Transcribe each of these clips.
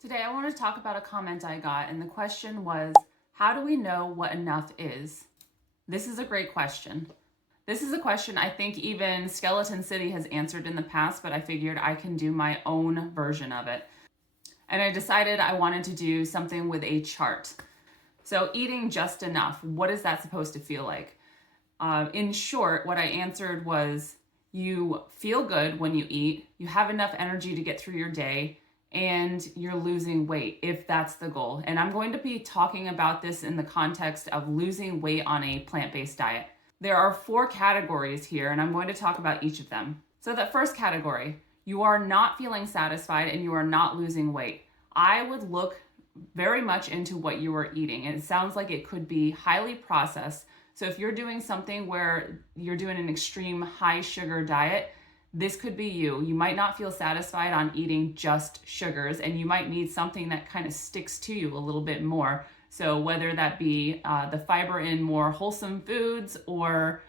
Today, I want to talk about a comment I got, and the question was, how do we know what enough is? This is a great question. This is a question I think even Skeleton City has answered in the past, but I figured I can do my own version of it. And I decided I wanted to do something with a chart. So eating just enough, what is that supposed to feel like? In short, what I answered was you feel good when you eat, you have enough energy to get through your day, and you're losing weight if that's the goal. And I'm going to be talking about this in the context of losing weight on a plant-based diet. There are 4 categories here, and I'm going to talk about each of them. So that first category, you are not feeling satisfied and you are not losing weight. I would look very much into what you are eating, and it sounds like it could be highly processed. So if you're doing something where you're doing an extreme high sugar diet, this could be you. You might not feel satisfied on eating just sugars, and you might need something that kind of sticks to you a little bit more. So whether that be the fiber in more wholesome foods, or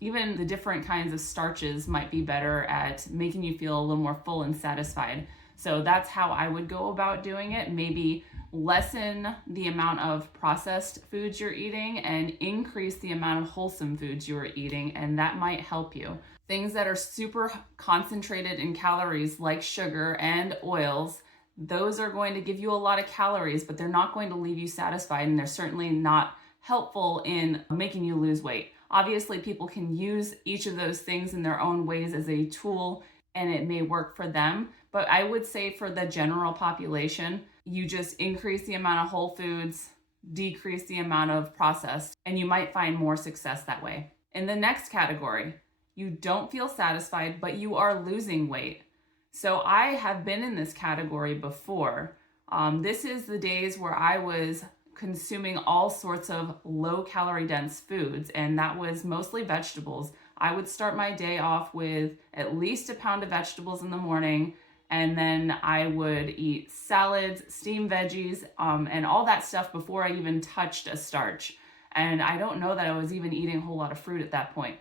even the different kinds of starches might be better at making you feel a little more full and satisfied. So that's how I would go about doing it. Maybe lessen the amount of processed foods you're eating and increase the amount of wholesome foods you are eating, and that might help you. Things that are super concentrated in calories like sugar and oils, those are going to give you a lot of calories, but they're not going to leave you satisfied, and they're certainly not helpful in making you lose weight. Obviously, people can use each of those things in their own ways as a tool, and it may work for them. But I would say for the general population, you just increase the amount of whole foods, decrease the amount of processed, and you might find more success that way. In the next category, you don't feel satisfied, but you are losing weight. So I have been in this category before. This is the days where I was consuming all sorts of low calorie dense foods, and that was mostly vegetables. I would start my day off with at least a pound of vegetables in the morning, and then I would eat salads, steamed veggies, and all that stuff before I even touched a starch. And I don't know that I was even eating a whole lot of fruit at that point.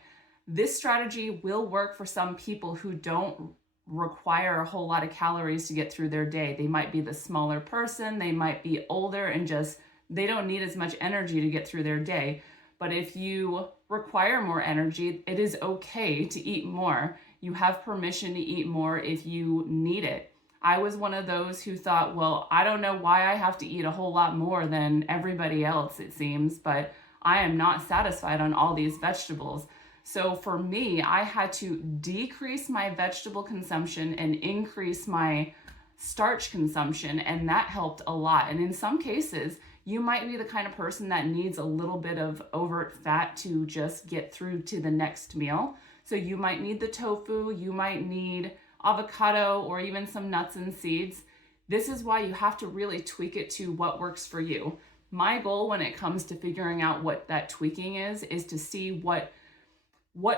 This strategy will work for some people who don't require a whole lot of calories to get through their day. They might be the smaller person, they might be older, and just they don't need as much energy to get through their day. But if you require more energy, it is okay to eat more. You have permission to eat more if you need it. I was one of those who thought, well, I don't know why I have to eat a whole lot more than everybody else, it seems, but I am not satisfied on all these vegetables. So for me, I had to decrease my vegetable consumption and increase my starch consumption, and that helped a lot. And in some cases, you might be the kind of person that needs a little bit of overt fat to just get through to the next meal. So you might need the tofu, you might need avocado, or even some nuts and seeds. This is why you have to really tweak it to what works for you. My goal when it comes to figuring out what that tweaking is to see what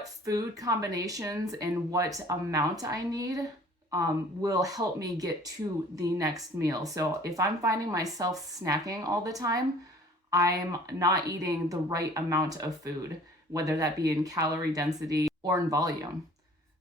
food combinations and what amount I need will help me get to the next meal. So if I'm finding myself snacking all the time, I'm not eating the right amount of food, whether that be in calorie density or in volume.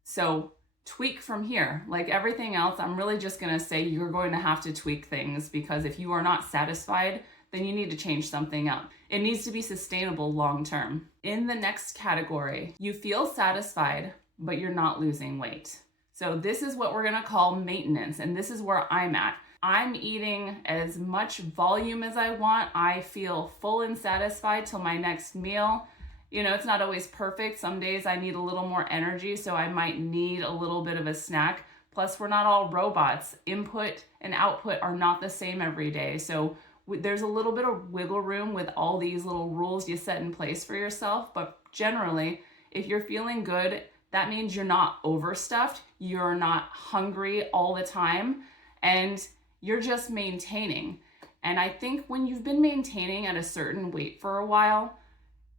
So tweak from here. Like everything else, I'm really just gonna say you're going to have to tweak things, because if you are not satisfied, then you need to change something up. It needs to be sustainable long term. In the next category, you feel satisfied, but you're not losing weight. So this is what we're gonna call maintenance, and this is where I'm at. I'm eating as much volume as I want. I feel full and satisfied till my next meal. You know, it's not always perfect. Some days I need a little more energy, so I might need a little bit of a snack. Plus, we're not all robots. Input and output are not the same every day. So there's a little bit of wiggle room with all these little rules you set in place for yourself. But generally, if you're feeling good, that means you're not overstuffed, you're not hungry all the time, and you're just maintaining. And I think when you've been maintaining at a certain weight for a while,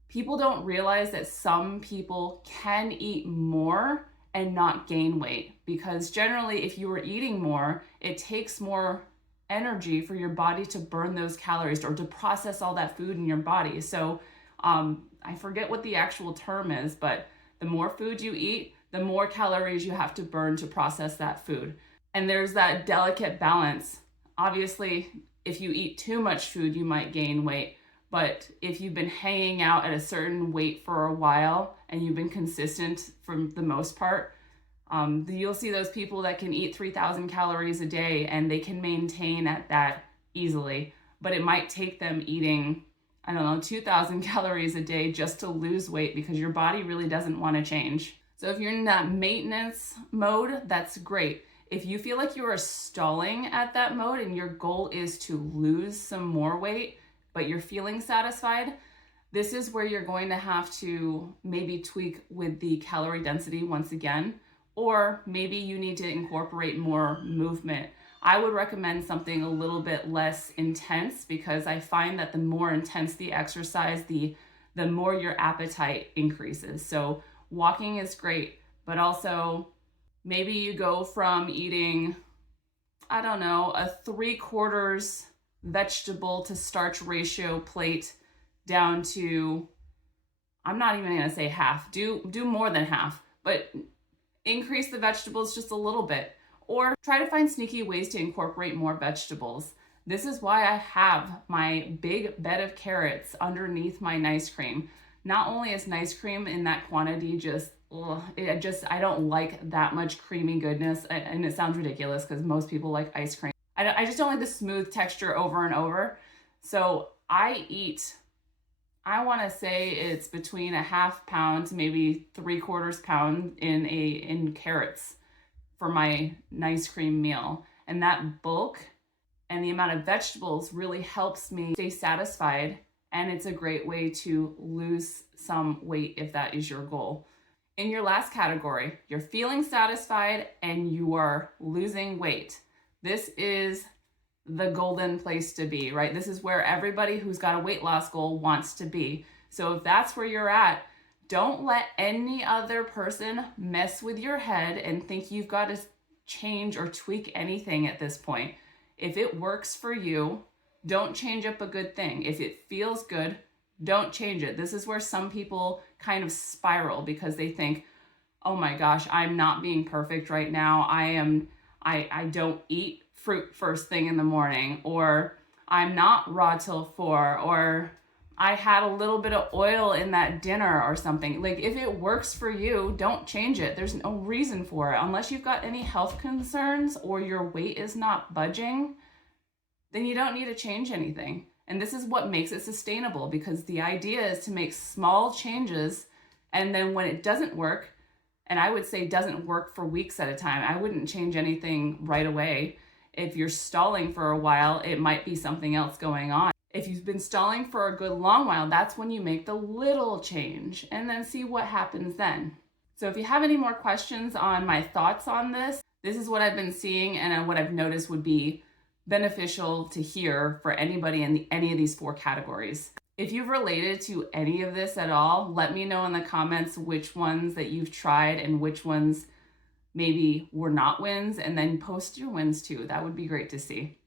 people don't realize that some people can eat more and not gain weight, because generally if you were eating more, it takes more energy for your body to burn those calories or to process all that food in your body. So I forget what the actual term is, but the more food you eat, the more calories you have to burn to process that food. And there's that delicate balance Obviously, if you eat too much food, you might gain weight. But if you've been hanging out at a certain weight for a while and you've been consistent for the most part, you'll see those people that can eat 3,000 calories a day and they can maintain at that easily. But it might take them eating, I don't know, 2,000 calories a day just to lose weight because your body really doesn't want to change. So if you're in that maintenance mode, that's great. If you feel like you are stalling at that mode and your goal is to lose some more weight, but you're feeling satisfied, this is where you're going to have to maybe tweak with the calorie density once again, or maybe you need to incorporate more movement. I would recommend something a little bit less intense because I find that the more intense the exercise, the more your appetite increases. So walking is great, but also maybe you go from eating, I don't know, a 3/4 vegetable to starch ratio plate down to, I'm not even gonna say half, do more than half, but increase the vegetables just a little bit, or try to find sneaky ways to incorporate more vegetables. This is why I have my big bed of carrots underneath my nice cream. Not only is nice cream in that quantity just, I don't like that much creamy goodness, and it sounds ridiculous because most people like ice cream. I just don't like the smooth texture over and over. So I eat, I want to say it's between a half pound to maybe 3/4 pound in carrots for my nice cream meal. And that bulk and the amount of vegetables really helps me stay satisfied. And it's a great way to lose some weight if that is your goal. In your last category, you're feeling satisfied and you are losing weight. This is the golden place to be, right? This is where everybody who's got a weight loss goal wants to be. So if that's where you're at, don't let any other person mess with your head and think you've got to change or tweak anything at this point. If it works for you, don't change up a good thing. If it feels good, don't change it. This is where some people kind of spiral because they think, oh my gosh, I'm not being perfect right now. I don't eat fruit first thing in the morning, or I'm not raw till 4, or I had a little bit of oil in that dinner or something. Like, if it works for you, don't change it. There's no reason for it. Unless you've got any health concerns or your weight is not budging, then you don't need to change anything. And this is what makes it sustainable, because the idea is to make small changes, and then when it doesn't work, and I would say doesn't work for weeks at a time, I wouldn't change anything right away. If you're stalling for a while, it might be something else going on. If you've been stalling for a good long while, that's when you make the little change and then see what happens then. So if you have any more questions on my thoughts on this, this is what I've been seeing and what I've noticed would be beneficial to hear for anybody in any of these 4 categories. If you've related to any of this at all, let me know in the comments which ones that you've tried and which ones maybe were not wins, and then post your wins too. That would be great to see.